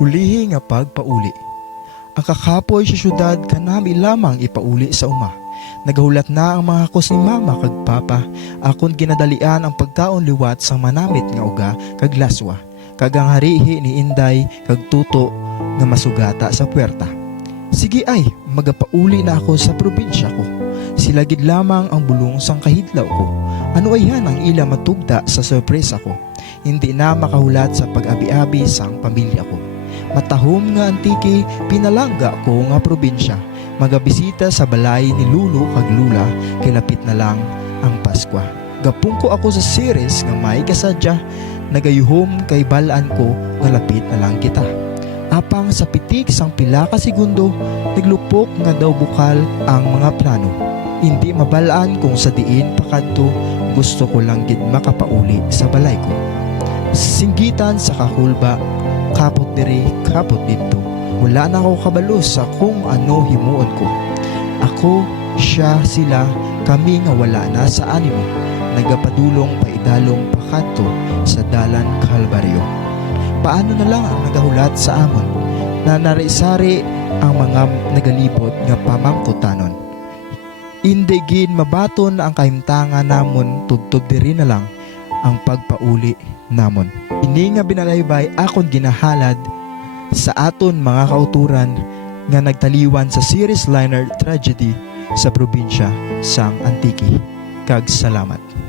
Ulihi nga pagpauli. Ang kakapoy sa syudad kanami lamang ipauli sa uma. Nagahulat na ang mga hakos ni mama kag papa, akon ginadalian ang pagkaon liwat sang manamit nga uga kag laswa, kag ang harihi ni Inday kag tuto nga masugata sa puwerta. Sige ay, magapauli na ako sa probinsya ko. Sila gid lamang ang bulong sang kahidlaw ko. Ano ay yan ang ila matugda sa sorpresa ko. Hindi na makahulat sa pag-abi-abi sang pamilya ko. Matahom nga antiki, pinalangga ko nga probinsya. Magabisita sa balay ni Lulu kag Lula, kay lapit na lang ang Paskwa. Gapong ko ako sa series nga may kasadya, nagayuhom kay balaan ko nga lapit na lang kita. Apang sa pitik sang pila ka segundo, naglupok nga daw bukal ang mga plano. Hindi mabalaan kung sa diin pakadto, gusto ko lang gid makapauli sa balay ko. Singgitan sa kahulba, kapot diri, kapot dito. Wala na ako kabalo sa kung ano himuon ko. Ako, siya, sila, kami nga wala na sa animo. Nagapadulong paidalong pakadto sa dalan Kalbaryo. Paano na lang ang nagahulat sa amon, na narisari ang mga nagalibot nga pamangkutanon. Indigin mabaton ang kahimtangan namon, tugtog diri na lang ang pagpauli namon. Ini nga binalaybay akon ginahalad sa aton mga kauturan nga nagtaliwan sa series liner tragedy sa probinsya sang Antiki. Kag salamat.